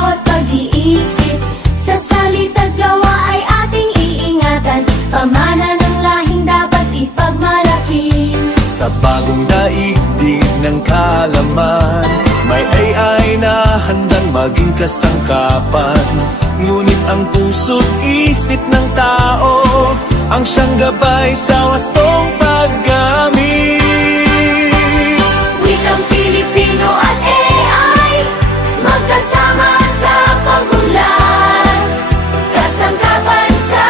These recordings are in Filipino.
bawat pag-iisip. Sa salita't gawa ay ating iingatan, pamana ng lahing dapat ipagmalaki. Sa bagong daigdig ng kaalaman, may AI na handang maging kasangkapan. Ngunit ang puso't isip ng tao ang siyang gabay sa wastong paggamit. Wikang Pilipino at AI, magkasama sa pag-unlad. Kasangkapan sa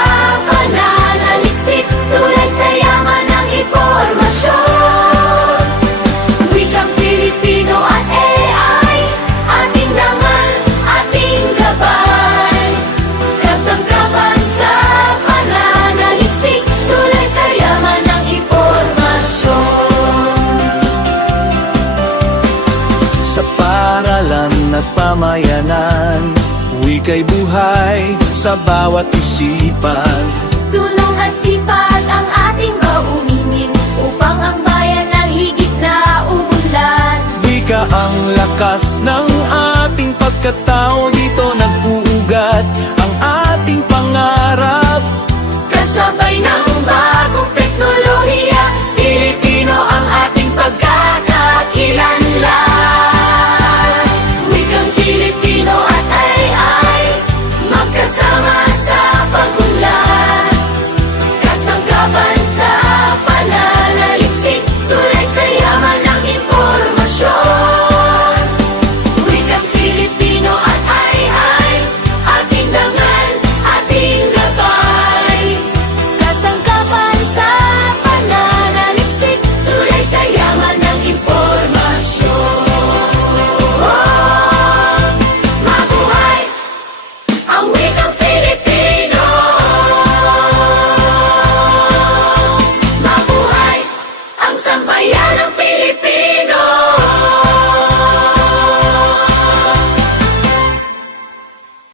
pananaliksik, tulay sa yaman ng impormasyon. Wikang Pilipino at AI, ating dangal, ating gabay. Kasangkapan sa pananaliksik, tulay sa yaman ng impormasyon. Sa paralan at pamayanan, wika'y buhay sa bawat isipan. Tulong at sipag ang ating baunin upang ang bayan ng higit na umunlad. Wika ang lakas ng ating pagkatao.